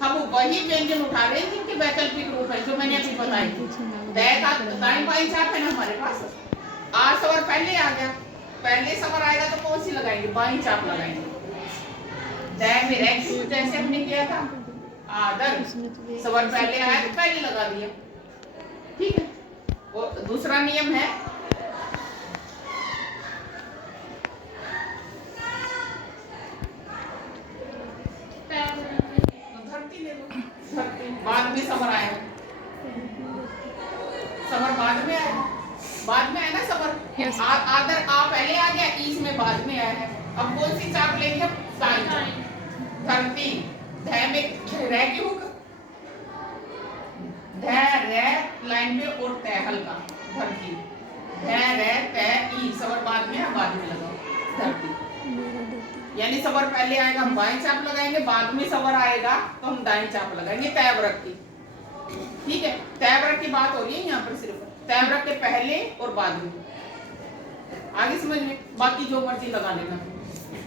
हम वही व्यंजन उठा रहे हैं जिनके वैकल्पिक रूप है जो मैंने अभी बताई। दय का दाई बाई चाप है ना हमारे पास। आ सवर पहले आ गया, पहले सवर आएगा तो कौन सी लगाएंगे? बाई चाप लगाएंगे। दय में रह जैसे हमने किया था आदर, सवर पहले आया तो पहले लगा दिया। ठीक है। और दूसरा नियम है बाद में सबर आएगा, सबर बाद में आएगा, बाद में है ना सबर। yes. आदर आ पहले आ गया, ईस में बाद में आया है। अब कौन सी चाप लेंगे हम? साइन। धरती ध में रह क्यों होगा? ध रे लाइन पे और तय हल्का धरती। ध रे तय ई सबर बाद में लगाओ धरती। यानी सबर पहले आएगा हम बाएं चाप लगाएंगे, बाद में सबर आएगा तो हम दाएं चाप लगाएंगे तय व्रत की। ठीक है, तय व्रत की बात हो रही है यहाँ पर, सिर्फ तय व्रत के पहले और बाद में। आगे समझ में, बाकी जो मर्जी लगा लेना।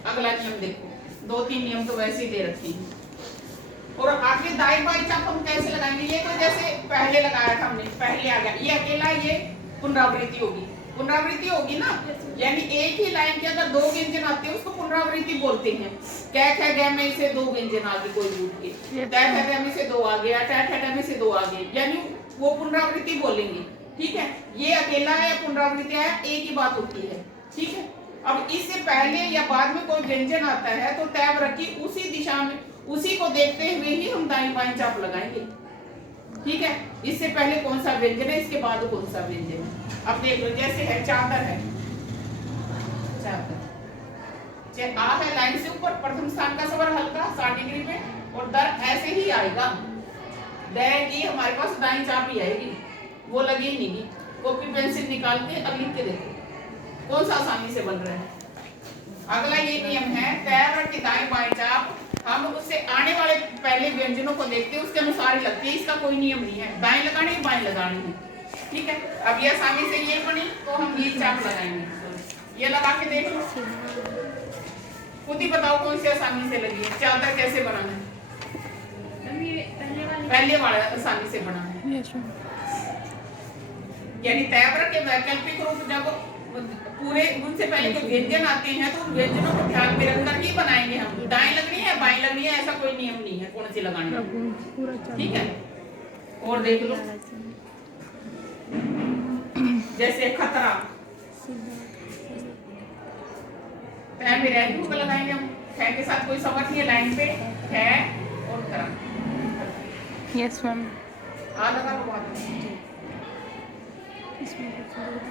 अगला नियम देखो, 2-3 नियम तो वैसे ही दे रखी है। और आगे दाएं बाएं चाप हम कैसे लगाएंगे? ये तो जैसे पहले लगाया था हमने, पहले आ गया, ये अकेला, ये पुनरावृत्ति होगी, पुनरावृत्ति होगी ना। यानी एक ही लाइन के अगर 2 व्यंजन आते हैं उसको पुनरावृत्ति बोलते हैं। कै ख ग में से 2 व्यंजन आ गए कोई रूप के, तै ख ग में से 2 आ गया, टै ठ ग में से 2 आ गए, यानी वो पुनरावृत्ति बोलेंगे। ठीक है, ये अकेला है या पुनरावृत्ति है, एक ही बात होती है। ठीक है, अब इससे पहले या बाद में कोई व्यंजन आता है तो तय व्रत की उसी दिशा में, उसी को देखते हुए ही हम दाएं बाएं चाप लगाएंगे। ठीक है, इससे पहले कौन सा व्यंजन है, इसके बाद कौन सा व्यंजन है। अब देख लो, जैसे है चादर है, चादर आ है लाइन से ऊपर, प्रथम स्थान का सवर हल्का 60 डिग्री पे, और दर ऐसे ही आएगा। दय की हमारे पास दाईं चाप ही आएगी, वो लगी ही नहीं। कॉपी पेंसिल निकाल के अब लिख के देखो कौन सा आसानी से बन रहा है। अगला ये नियम है तय व्रत की दाएं बाएं चाप हम उससे आने वाले पहले व्यंजनों को देखते हैं, उसके अनुसार ही लगती है। इसका कोई नियम नहीं है, दाएं लगानी है बाएं लगानी है। ठीक है, अब ये आसानी से ये बनी तो हम ये चाप लगाएंगे। ये लगा के देख लो, खुद ही बताओ कौन सी आसानी से लगी है। चादर कैसे बनाना है? पहले वाला आसानी से बना है। यानी तय व्रत के वैकल्पिक रूप जब पूरे उनसे पहले जो व्यंजन आते हैं तो व्यंजनों को ध्यान में रखकर ही बनाएंगे हम। दाएं लगनी है बाएं लगनी है ऐसा कोई नियम नहीं है कौन सी लगानी है। ठीक है, और देख लो जैसे खतरा, तय में रह क्यों लगाएंगे हम? ख के साथ कोई समझ नहीं है लाइन पे, है और खतरा। Yes ma'am. आ लगा लो,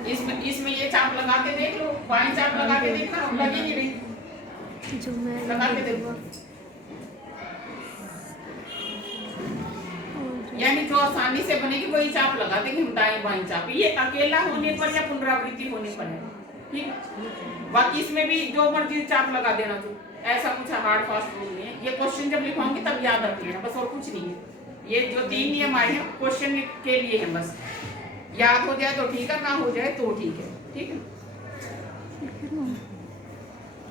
इसमें ये चाप लगा के देख लो, बाएं चाप लगा के देखना, लगी नहीं रही, जो मैं लगा के देखो। यानी जो आसानी से बनेगी वही चाप लगा देंगे हम, दाएं बाएं चाप। ये अकेला होने पर या पुनरावृत्ति होने पर है। ठीक, बाकी इसमें भी जो मर्जी चाप लगा देना, तो ऐसा कुछ हार्ड फास्ट रूल नहीं है। ये क्वेश्चन जब लिखवाऊंगी तब याद रखिए ना, बस और कुछ नहीं है। ये जो 3 नियम आए हैं क्वेश्चन के लिए है, बस याद हो जाए तो ठीक है, ना हो जाए तो ठीक है। ठीक है,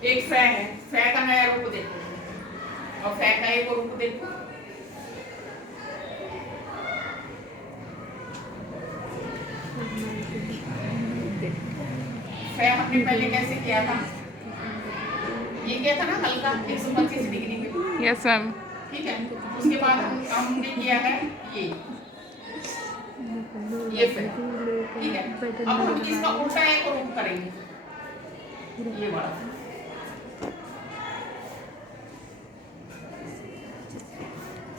एक फै है, फै का नया रूप देखो और फै का एक रूप देखो। फै हमने पहले कैसे किया था? ये किया था ना हल्का 125 डिग्री पे। Yes ma'am. ठीक है, उसके बाद हमने किया है ये फै। ठीक है, अब हम इसका उल्टा एक रूप करेंगे, ये वाला।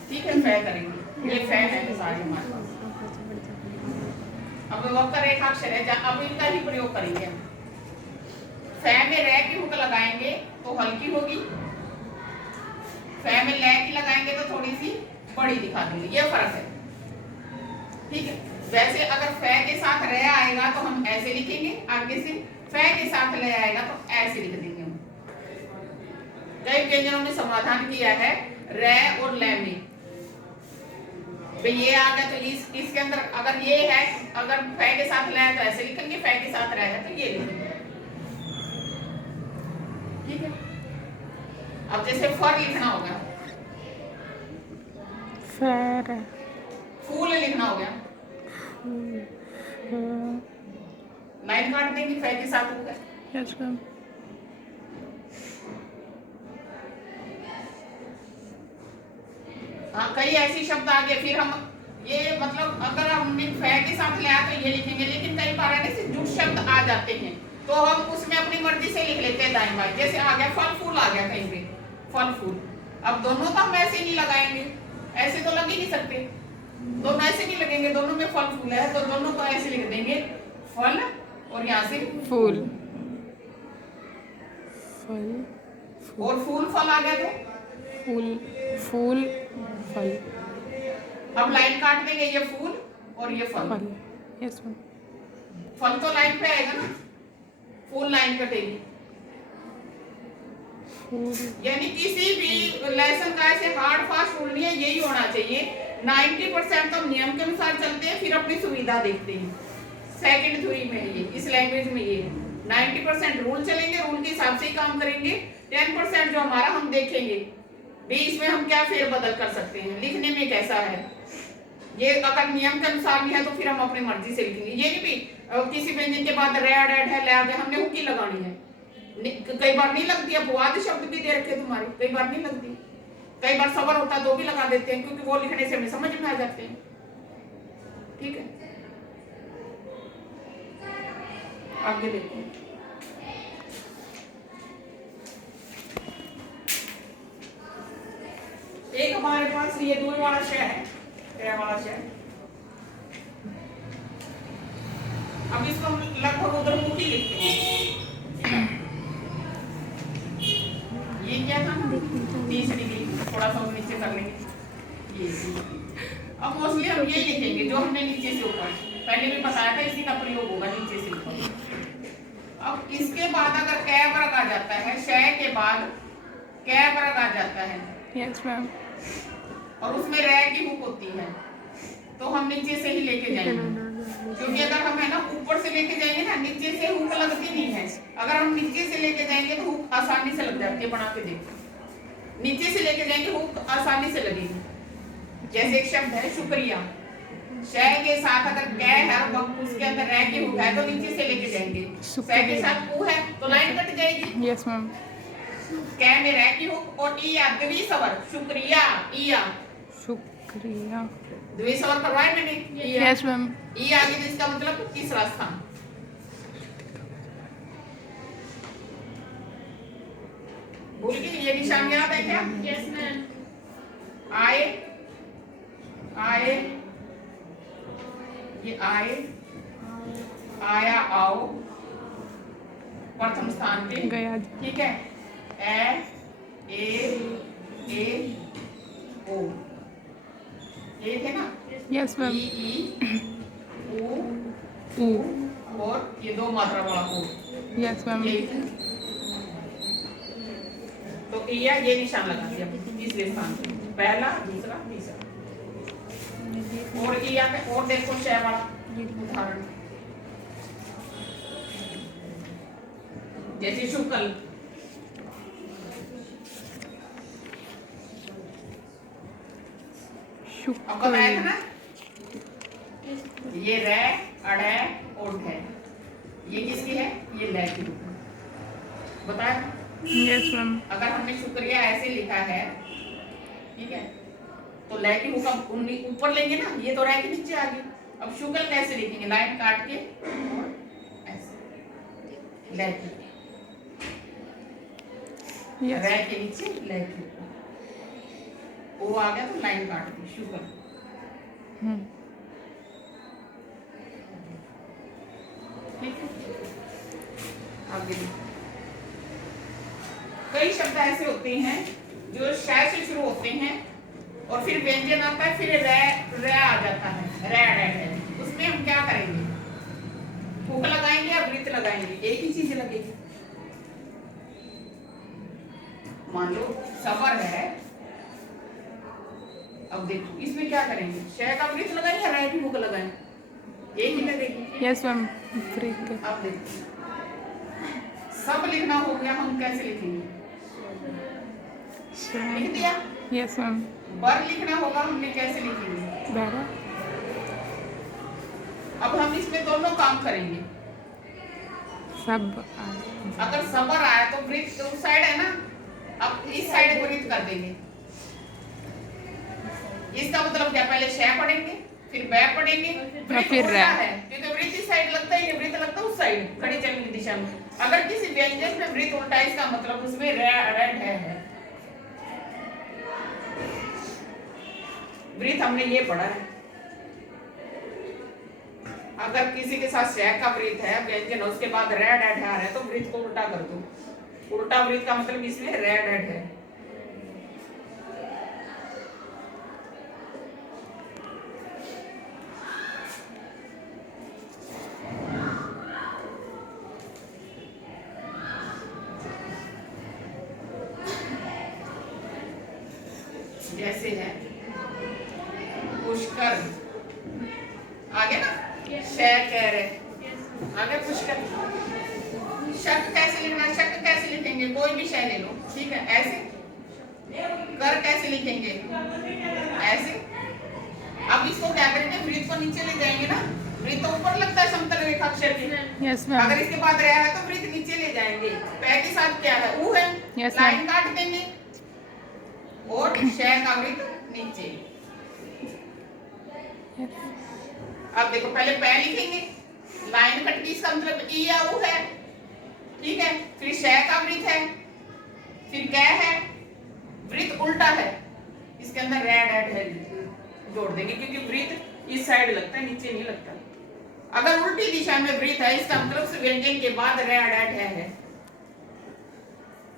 ठीक है, फै करेंगे, ये फै है सारे हमारे पास। अब वक्र रेखाक्षर है, अब इनका ही प्रयोग करेंगे। फै में रे की हुक लगाएंगे तो हल्की होगी, फै में ले की लगाएंगे तो थोड़ी सी बड़ी दिखा देंगे, ये फर्क है। ठीक है, वैसे अगर फै के साथ रे आएगा तो हम ऐसे लिखेंगे, आगे से फै के साथ ले आएगा तो ऐसे लिख देंगे हम। कई व्यंजनों में समाधान किया है रे और ले में। तो ये आ गया तो इसके अंदर अगर ये है, अगर फै के साथ ले है तो ऐसे लिखेंगे, फै के साथ रे है तो ये लिखेंगे। ठीक है, अब जैसे फर लिखना होगा फेर है। फूल लिखना हो गया, लाइन काट देंगे फै के साथ हो गया। Yes ma'am. हाँ, कई ऐसे शब्द आ गए, फिर हम ये मतलब अगर हमने फै के साथ लिया तो ये लिखेंगे, लेकिन कई बार ऐसे जुट शब्द आ जाते हैं तो हम उसमें अपनी मर्जी से लिख लेते हैं दाएं बाएं। जैसे आ गया फल फूल, आ गया कहीं पे फल फूल। अब दोनों तो हम ऐसे नहीं लगाएंगे, ऐसे तो लग ही नहीं सकते, दोनों ऐसे नहीं लगेंगे। दोनों में फल फूल है तो दोनों को ऐसे लिख देंगे फल और यहाँ से फूल। फल और फूल फल आ गया तो फूल फूल फल। अब लाइन काट देंगे, ये फूल और ये फल। फल। Yes ma'am. फल तो लाइन पे आएगा ना, फूल लाइन कटेगी। फूल। यानी किसी भी लेसन का ऐसे हार्ड फास्ट रूल नहीं है, यही होना चाहिए। 90% तो हम नियम के अनुसार चलते हैं, फिर अपनी सुविधा देखते हैं। सेकंड थ्योरी में ये, इस लैंग्वेज में ये 90% रूल चलेंगे, रूल के हिसाब से ही काम करेंगे। 10% जो हमारा हम देखेंगे भी इसमें हम क्या फेर बदल कर सकते हैं, लिखने में कैसा है। ये अगर नियम के अनुसार नहीं है तो फिर हम अपनी मर्जी से लिखेंगे। ये नहीं भी किसी व्यंजन के बाद रेड रेड है ले हमने हुकी लगानी है, कई बार नहीं लगती। अपवाद शब्द भी दे रखे तुम्हारे, कई बार नहीं लगती। कई बार सबर होता है तो भी लगा देते हैं, क्योंकि वो लिखने से हमें समझ में आ जाते हैं। ठीक है, आगे देखो। एक हमारे पास ये दो वाला शय है, ये वाला शय। अब इसको हम लगभग उधरमुखी लिखते हैं। ये क्या था, 30 डिग्री, थोड़ा सा नीचे कर लेंगे ये। अब मोस्टली हम ये लिखेंगे जो हमने नीचे से ऊपर पहले भी बताया था, इसी का प्रयोग होगा नीचे से ऊपर। अब इसके बाद अगर कै वर्ग आ जाता है, शय के बाद कै वर्ग आ जाता है, यस मैम, और उसमें रै की हुक होती है, तो हम नीचे से ही लेके जाएंगे। क्योंकि अगर हम है ना ऊपर से लेके जाएंगे ना, नीचे से हुक लगती नहीं है। अगर हम नीचे से लेके जाएंगे तो हुक आसानी से लग जाती है। बना के देखो, नीचे से लेके जाएंगे हुक आसानी से लगेगी। जैसे एक शब्द है शुक्रिया, शय के साथ अगर कै है और उसके अंदर रै की हुक है तो कै से लेके जाएंगे। शय के साथ उ है तो लाइन कट जाएगी। Yes ma'am. कै में रै की हुक और इया द्विस्वर शुक्रिया, इया शुक्रिया, द्विस्वर करवाए मैंने। Yes ma'am. ई आगे तो इसका मतलब तीसरा स्थान। भूल गए, ये निशान याद है क्या? Yes ma'am. आए, आए, ये आए, आया, आओ, प्रथम स्थान पे गया। ठीक है। ए ओ, ये थे ना। Yes ma'am. ई ऊ और ये दो मात्रा वाला ओ। Yes ma'am. तो इया ये निशान लगा दिया तीसरे स्थान पे, पहला दूसरा तीसरा। और इया में और देखो शय वाला उदाहरण, जैसे शुक्ल, अब बताया था ना, ये रै अड़ै और है, ये किसकी है? ये लै की बताया। Yes ma'am. अगर हमने शुक्रिया ऐसे लिखा है, ठीक है, तो लै की हुक ऊपर लेंगे ना, ये तो रै के नीचे आ गई। अब शुक्ल कैसे लिखेंगे? लाइन काट के ऐसे लै की, रै के नीचे लै की, वो आ गया तो लाइन काट दी शुक्ल। ठीक है, आगे कई शब्द ऐसे होते हैं जो शय से शुरू होते हैं और फिर व्यंजन आता है, फिर रै आ जाता है, रै। उसमें हम क्या करेंगे? हुक लगाएंगे या वृत्त लगाएंगे? एक ही चीज लगेगी। मान लो सफर है, अब देखो इसमें क्या करेंगे? शय का वृत्त लगाएंगे या रै की हुक लगाएंगे? एक ही लगेगी। Yes ma'am. अब देखो सब लिखना हो गया, हम कैसे लिखेंगे? लिख दिया। Yes ma'am. बर लिखना होगा, हमने कैसे लिखेंगे? बेरा अब हम इसमें दोनों काम करेंगे। सब अगर सबर आया तो वृत्त उस साइड है ना, अब इस साइड वृत्त कर देंगे। इसका मतलब क्या, पहले शय पढ़ेंगे फिर बै पढ़ेंगे फिर उल्टा है, क्योंकि वृत्त इस साइड लगता है, ये वृत्त लगता है उस साइड खड़ी चलने की दिशा में। अगर किसी व्यंजन में वृत्त उल्टा है, इसका मतलब उसमें रेड है। वृत्त हमने ये पढ़ा है। अगर किसी के साथ शय का वृत्त है व्यंजन, उसके बाद रेड एड है तो वृत्त को उल्टा कर दो। उल्टा वृत्त का मतलब इसमें रेड एड है। जैसे है पुष्कर, आगे ना शय कह रहे, आगे पुष्कर। शक कैसे लिखना, शक कैसे लिखेंगे? कोई भी शय ले लो, ठीक है, ऐसे। कर कैसे लिखेंगे? ऐसे। अब इसको क्या करेंगे, वृत्त को नीचे ले जाएंगे ना, वृत्त तो ऊपर लगता है समतल रेखाक्षर के। Yes ma'am. अगर इसके बाद रहा है तो वृत्त नीचे ले जाएंगे। पै के साथ क्या है, ऊ है, Yes, लाइन काट देंगे और शय का वृत्त नीचे। अब देखो, पहले पै लिखेंगे, लाइन कट की, इसका मतलब ई या ऊ है, ठीक है। फिर शय का वृत्त है, फिर कै है, वृत्त उल्टा है, इसके अंदर रेड एड है जोड़ देंगे, क्योंकि वृत्त इस साइड लगता है, नीचे नहीं लगता। अगर उल्टी दिशा में वृत्त है, इसका मतलब उस व्यंजन के बाद रेड एड है।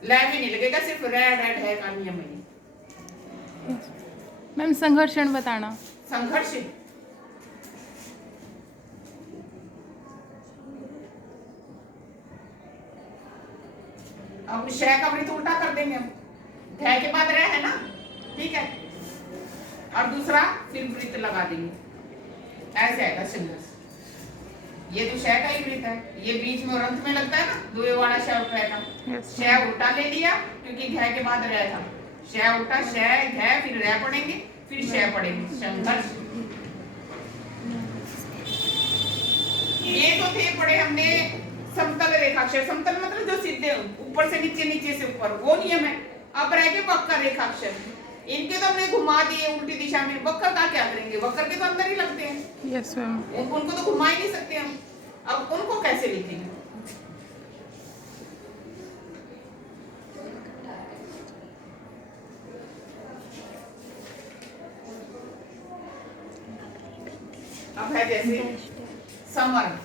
लै भी नहीं लगेगा, सिर्फ रेड एड है का नियम है। मैम संघर्षण बताना। संघर्ष, अब शय का वृत्त उल्टा कर देंगे हम, धै के बाद रह है ना, ठीक है। और दूसरा फिर वृत्त लगा देंगे, ऐसे आएगा संघर्ष। ये तो शय का ही वृत्त है, ये बीच में और अंत में लगता है ना, दुए वाला शय उल्टा का। Yes, शय उल्टा ले लिया क्योंकि घय के बाद रह था, शय उल्टा, शय घय, फिर रह पढ़ेंगे, फिर शय पढ़ेंगे, संघर्ष। ये तो थे पढ़े हमने समतल रेखाक्षर। समतल मतलब जो सीधे ऊपर से नीचे, नीचे से ऊपर, वो नियम है। अब रह गए वक्र रेखाक्षर, इनके तो हमने घुमा दिए उल्टी दिशा में। वक्र का क्या करेंगे, वक्र के तो अंदर ही लगते हैं। Yes ma'am. उनको तो घुमा ही नहीं सकते हम। अब उनको कैसे लिखेंगे? अब है जैसे समर,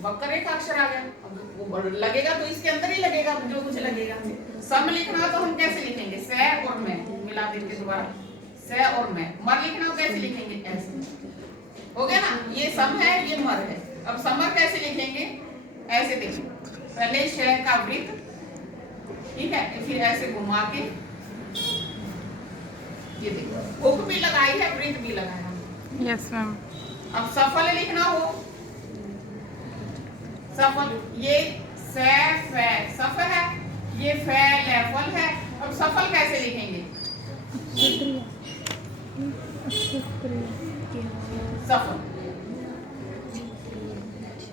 वक्र रेखाक्षर आ गया, अब वो लगेगा तो इसके अंदर ही लगेगा जो कुछ लगेगा। सम लिखना तो हम कैसे लिखेंगे, से और मैं मिला देंगे दोबारा, से और मैं। मर लिखना तो कैसे लिखेंगे, ऐसे हो गया ना। ये सम है, ये मर है। अब समर कैसे लिखेंगे, ऐसे देखिए, पहले शय का वृत्त, ठीक है, फिर ऐसे घुमा के, ये देखो हुक भी लगाई है, वृत्त भी लगाया है। Yes ma'am. अब सफल लिखना हो, सफल, ये से फे सफ है, ये फे लेफल है। अब सफल कैसे लिखेंगे, सफल।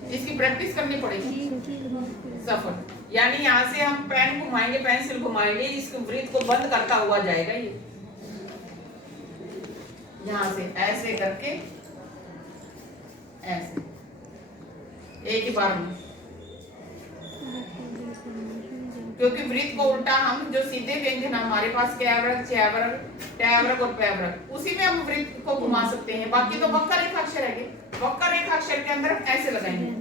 इसकी प्रैक्टिस करनी पड़ेगी। सफल यानी यहाँ से हम पेन घुमाएंगे, पेंसिल घुमाएंगे, इस वृत्त को बंद करता हुआ जाएगा। ये यहाँ से ऐसे करके, ऐसे एक ही बार में, क्योंकि वृत्त को उल्टा हम जो सीधे व्यंजन हमारे पास कैवर्ग, चैवर्ग, टैवर्ग और पैवर्ग, उसी में हम वृत्त को घुमा सकते हैं। बाकी तो वक्र रेखाक्षर है, वक्र रेखाक्षर के अंदर ऐसे लगाएंगे।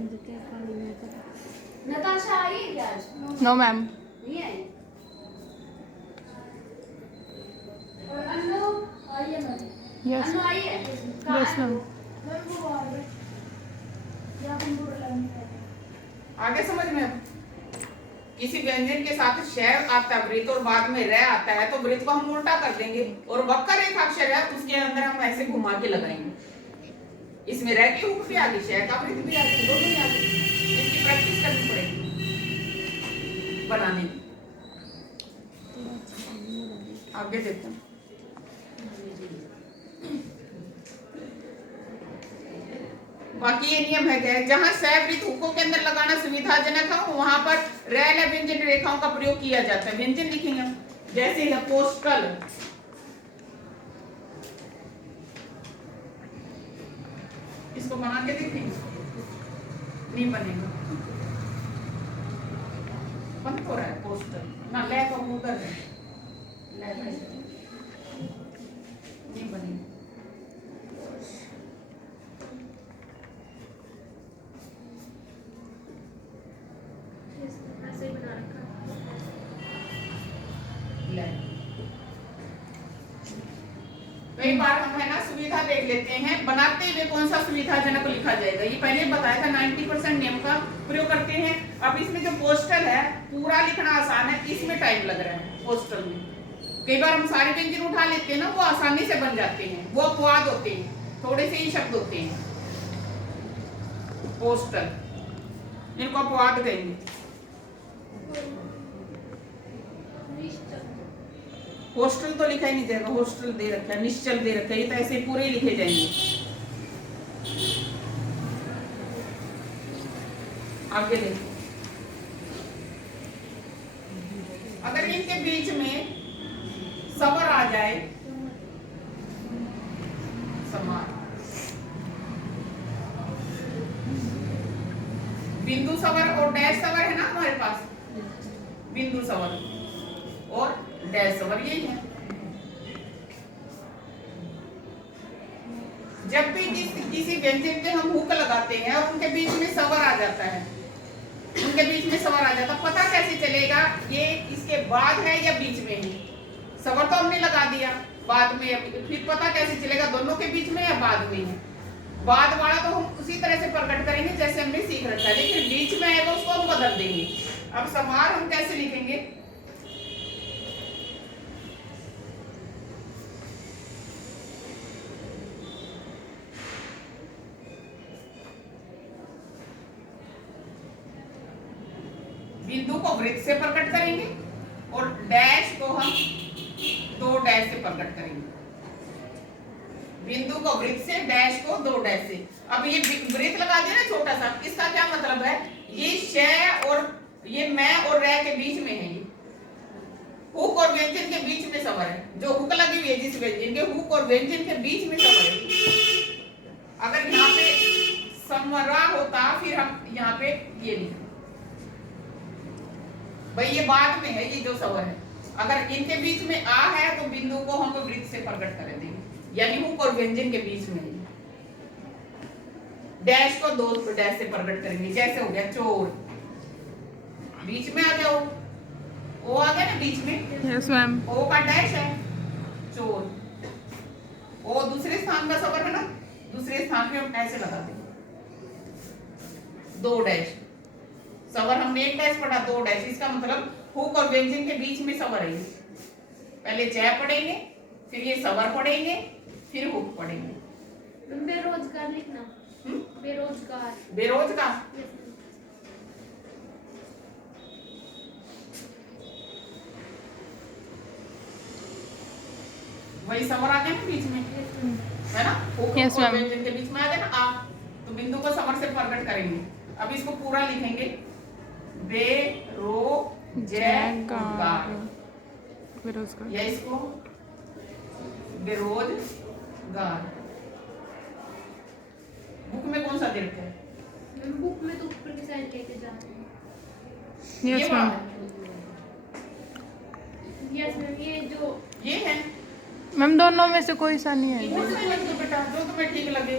नताशा आई है क्या आज? No ma'am. नहीं आई। और अन्नू आई है मैम। यस अन्नू आई है? Yes ma'am. आगे समझ में? किसी व्यंजन के साथ शय आता है वृत्त और बाद में रह आता है, तो वृत्त को हम उल्टा कर देंगे, और वक्र रेखाक्षर है उसके अंदर हम ऐसे घुमा के लगाएंगे। इसमें रह की हुक भी आ गई, शय का वृत्त भी आ गई, दोनों ही आ गई। इसकी प्रैक्टिस करनी पड़ेगी बनाने की। आगे देखते हैं। बाकी ये नियम है कि जहां सैवृत हुकों के अंदर लगाना सुविधाजनक हो वहां पर रेल या व्यंजन रेखाओं का प्रयोग किया जाता है। व्यंजन लिखेंगे हम, जैसे है पोस्टल, इसको बना के देखेंगे, नहीं बनेगा, बंद हो रहा है पोस्टल ना, ले तो उधर है, ले नहीं बनेगा। ऐसे ही बना रखा कई बार हम है ना सुविधा देख लेते हैं, बनाते हुए कौन सा सुविधाजनक लिखा जाएगा। ये पहले बताया था 90% नियम का प्रयोग करते हैं। अब इसमें जो पोस्टल है पूरा लिखना आसान है, इसमें टाइम लग रहा है। पोस्टल में कई बार हम सारे व्यंजन उठा लेते हैं ना, वो आसानी से बन जाते हैं, वो अपवाद होते हैं, थोड़े से ही शब्द होते हैं। पोस्टल, इनको अपवाद कहेंगे। हॉस्टल तो लिखा ही नहीं जाएगा, हॉस्टल दे रखा है, निश्चल दे रखा है, ये तो ऐसे पूरे ही लिखे जाएंगे। आगे देखो, अगर इनके बीच में सवर आ जाए, समान, बिंदु सवर और डैश सवर है ना हमारे पास, बिंदु सवर और डैश सवर यही है। जब भी किसी व्यंजन के हम हुक लगाते हैं और उनके बीच में सवर आ जाता है, उनके बीच में सवर आ जाता, पता कैसे चलेगा ये इसके बाद है या बीच में है? सवर तो हमने लगा दिया, बाद में, फिर पता कैसे चलेगा दोनों के बीच में या बाद में है? बाद वाला तो हम उसी तरह से प्रकट करेंगे जैसे हमने सीख रखा है, लेकिन बीच में आएगा उसको हम बदल देंगे। अब समार हम कैसे लिखेंगे? बिंदु को वृत्त से प्रकट करेंगे और डैश को हम दो डैश से प्रकट करेंगे। बिंदु को वृत्त से, डैश को दो डैश से। अब ये वृत्त लगा दिया ना छोटा सा, इसका क्या मतलब है? ये श और ये मैं और रै के बीच में है, ये हुक और व्यंजन के बीच में सवर है। जो हुक लगी हुई है जिस व्यंजन के, हुक और व्यंजन के बीच में सवर है। अगर यहाँ पे समरा होता फिर हम यहाँ पे ये लिखते भाई, ये बाद में है, ये जो सवर है। अगर इनके बीच में आ है तो बिंदु को हम वृत्त से प्रकट कर देंगे, यानी हुक और व्यंजन के बीच में है। डैश को दो डैश से प्रकट करेंगे, जैसे हो गया चोर, बीच में आ जाओ, ओ आ गया ना बीच में, यस मैम, ओ का डैश है, चोर। ओ दूसरे स्थान का सवर है ना, दूसरे स्थान पे हम ऐसे लगा देंगे, दो डैश। सवर हमने एक डैश पढ़ा, दो डैश, इसका मतलब हुक और व्यंजन के बीच में सवर है। पहले जय पढ़ेंगे, फिर ये सवर पढ़ेंगे, फिर हुक पढ़ेंगे। बेरोजगार लिखना, बेरोजगार, बेरोजगार, वही सवर आ गया ना बीच में, है ना, हुक Yes, और ma'am. व्यंजन के बीच में आ गया ना आ, तो बिंदु को सवर से प्रकट करेंगे। अब इसको पूरा लिखेंगे, बेरोजगार, बेरोजगार, या इसको बेरोजगार। बुक में कौन सा दे रखा है? बुक में तो ऊपर की साइड लेके जाते हैं। ये यस वाला मैम, है, यस मैम, ये जो ये है। मैम दोनों में से कोई सा नहीं है। इनको से लग दो बेटा, जो तुम्हें ठीक लगे।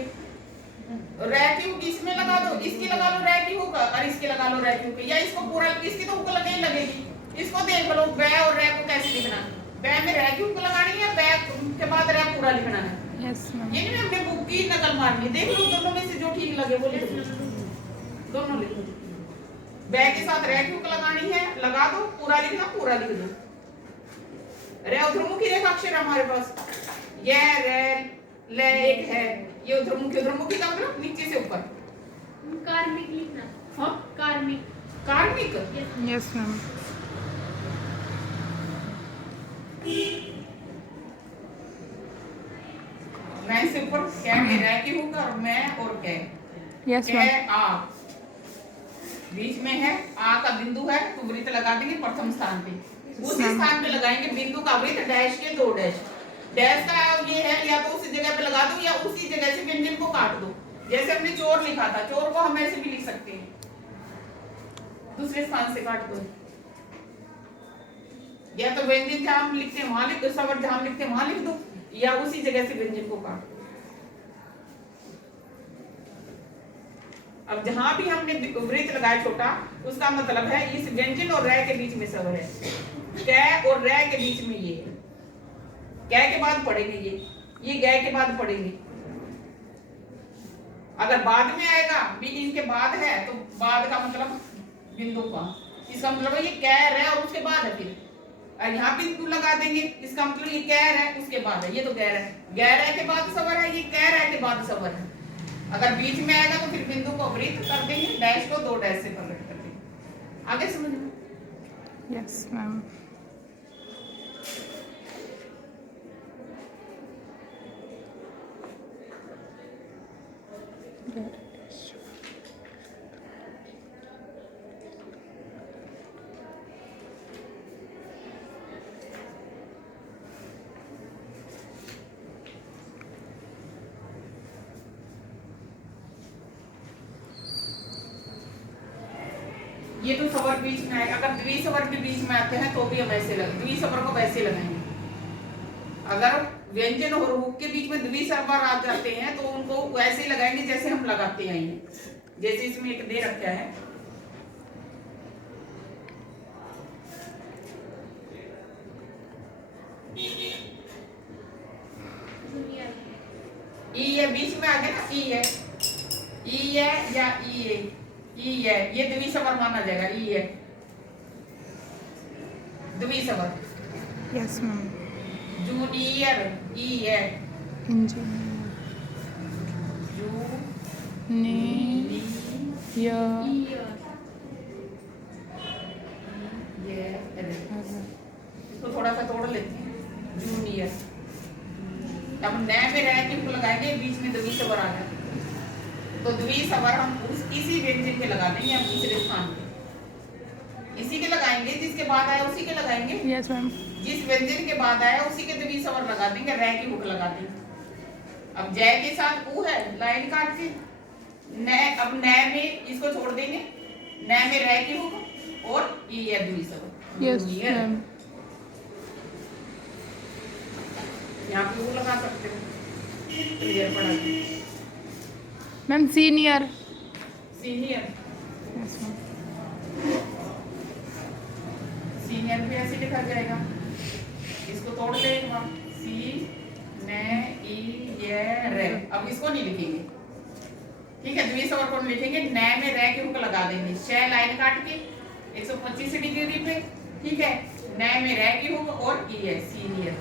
रैक हुक इसमें लगा दो, इसकी लगा लो रैक हुक, और इसकी लगा लो रैक हुक, या इसको पूरा, इसकी तो हुक लगे ही लगेगी। इसको देख लो, बै और रैक को कैसे लिखना है। बै में रैक हुक लगानी है, बै के बाद रैक पूरा लिखना है। यस मैम, ये नहीं हमने बुक की नकल मारनी, देख लो दोनों में से जो ठीक लगे वो लिख लो, दोनों लिख लो। बै के साथ रैक हुक लगानी है, लगा दो, पूरा लिखना, पूरा लिख दो। रे उधरमुखी रेखाक्षर हमारे पास, ये रे ले एक है, ये उधरमुखी, उधरमुखी का मतलब नीचे से ऊपर। कार्मिक लिखना, हाँ, कार्मिक, कार्मिक, यस मैम, मैं से ऊपर कै में रह की हूँ और मैं और कै यस कै मैम। आ बीच में है आ का बिंदु है तो वृत्त लगा देंगे प्रथम स्थान पे। उसी स्थान पे लगाएंगे बिंदु का वृत्त डैश के 2 डैश। डैश का ये है या तो उसी जगह पे लगा दो या उसी जगह से व्यंजन को काट दो। जैसे हमने चोर लिखा था, चोर को हम ऐसे भी लिख सकते हैं, दूसरे स्थान से काट दो। या तो व्यंजन जहां हम लिखते हैं वहां लिख दो, स्वर जहां हम लिखते हैं वहां लिख दो, या उसी जगह से व्यंजन को काट दो। अब जहां भी हमने वृत्त लगाया छोटा, उसका मतलब है इस व्यंजन और रय के बीच में स्वर है। कै और रय के बीच में ये है। कै के बाद पढ़ेंगे ये गै के बाद पढ़ेंगे। अगर बाद में आएगा भी इनके बाद है तो बाद का मतलब बिंदु का, इसका मतलब है ये कै रय और उसके बाद है। फिर यहाँ बिंदु लगा देंगे, इसका मतलब ये कै रय उसके बाद है। ये तो गैर है, गैर रय के बाद स्वर है, ये कै रय के बाद स्वर है। अगर बीच में आएगा तो फिर बिंदु को वृत्त कर देंगे, डैश को 2 डैश से प्रकट कर देंगे। आगे समझ में? Yes ma'am. ये तो स्वर बीच में आएगा। अगर द्विस्वर भी बीच में आते हैं तो भी हम ऐसे द्विस्वर को वैसे लगाएंगे। अगर व्यंजन और हुक के बीच में द्विस्वर आ जाते हैं तो उनको वैसे ही लगाएंगे जैसे हम लगाते आए हैं। जैसे इसमें एक दे रखा है, ई है बीच में आ गया ना, ई है या ई है, ये द्विस्वर माना जाएगा। ई है द्विस्वर। Yes ma'am. जूनियर ई है, इंजीनियर इसको थोड़ा सा तोड़ लेते हैं, जूनियर। अब नए में रह के लगाएंगे, बीच में द्विस्वर आ गया तो द्विस्वर हम इसी व्यंजन के लगा देंगे। हम तीसरे स्थान पे इसी के लगाएंगे, जिसके बाद आया उसी के लगाएंगे। Yes ma'am. जिस व्यंजन के बाद आया उसी के द्विस्वर लगा देंगे, रह की हुक लगा देंगे। अब जय के साथ ऊ है, लाइन काट के नए, अब नए में इसको छोड़ देंगे, नए में रह की हुक और ई है द्विस्वर। Yes ma'am. यहाँ पे वो लगा सकते हो, क्लियर पड़ा ma'am. Senior. Senior, yes ma'am. Senior भी ऐसे लिखा जाएगा। इसको तोड़ ले एक बार, सी ने ई ये रे। अब इसको नहीं लिखेंगे, ठीक है। द्विस्वर को लिखेंगे, नए में रे के हुक लगा देंगे, छह लाइन काट के 125 डिग्री पे, ठीक है। नए में रे की हुक और ई है, सीनियर।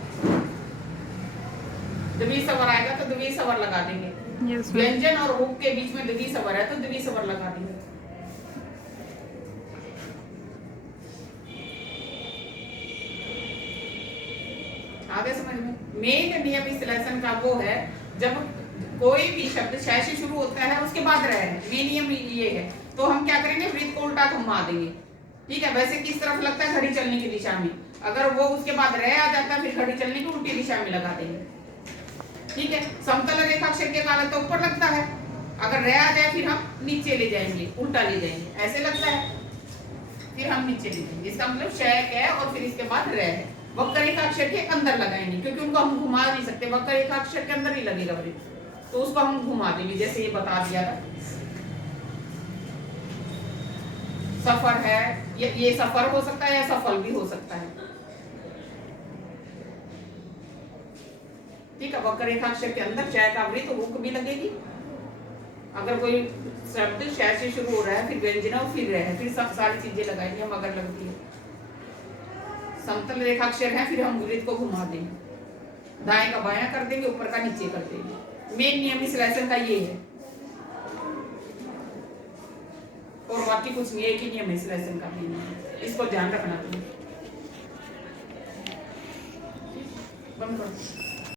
द्विस्वर आएगा तो द्विस्वर लगा देंगे। Yes ma'am. व्यंजन और हुक के बीच में द्विस्वर है तो द्विस्वर लगा देंगे। आगे समझ में? मेन नियम इस लेसन का वो है, जब कोई भी शब्द शय से शुरू होता है उसके बाद रह है, मेन नियम ये है। तो हम क्या करेंगे, वृत्त को उल्टा घुमा देंगे, ठीक है। वैसे किस तरफ लगता है, घड़ी चलने की दिशा में। अगर वो उसके बाद रह आ जाता है फिर घड़ी चलने की उल्टी दिशा में लगा देंगे, ठीक है। समतल रेखाक्षर के काल तो ऊपर लगता है, अगर रह आ जाए फिर हम नीचे ले जाएंगे, उल्टा ले जाएंगे, ऐसे लगता है फिर हम नीचे ले जाएंगे। इसका मतलब शय है और फिर इसके बाद रह है। वक्र रेखाक्षर के अंदर लगाएंगे क्योंकि उनको हम घुमा नहीं सकते, वक्र रेखाक्षर के अंदर ही लगेगा वृत्त, तो उसको हम घुमा देंगे जैसे ये बता दिया था। सफर है, ये सफर हो सकता है या सफल भी हो सकता है, ठीक है। वक्र रेखाक्षर के अंदर शय का वृत्त, हुक भी लगेगी। अगर कोई शब्द शय से शुरू हो रहा है फिर व्यंजन और फिर रह है, फिर सब सारी चीजें लगाएंगे हम। अगर लगती है समतल रेखाक्षर है फिर हम वृत्त को घुमा देंगे, दाएं का बायां कर देंगे, ऊपर का नीचे कर देंगे। मेन नियम इस लेसन का ये है और बाकी कुछ नहीं, एक ही नियम है इस लेसन का, इसको ध्यान रखना चाहिए। बंद करो।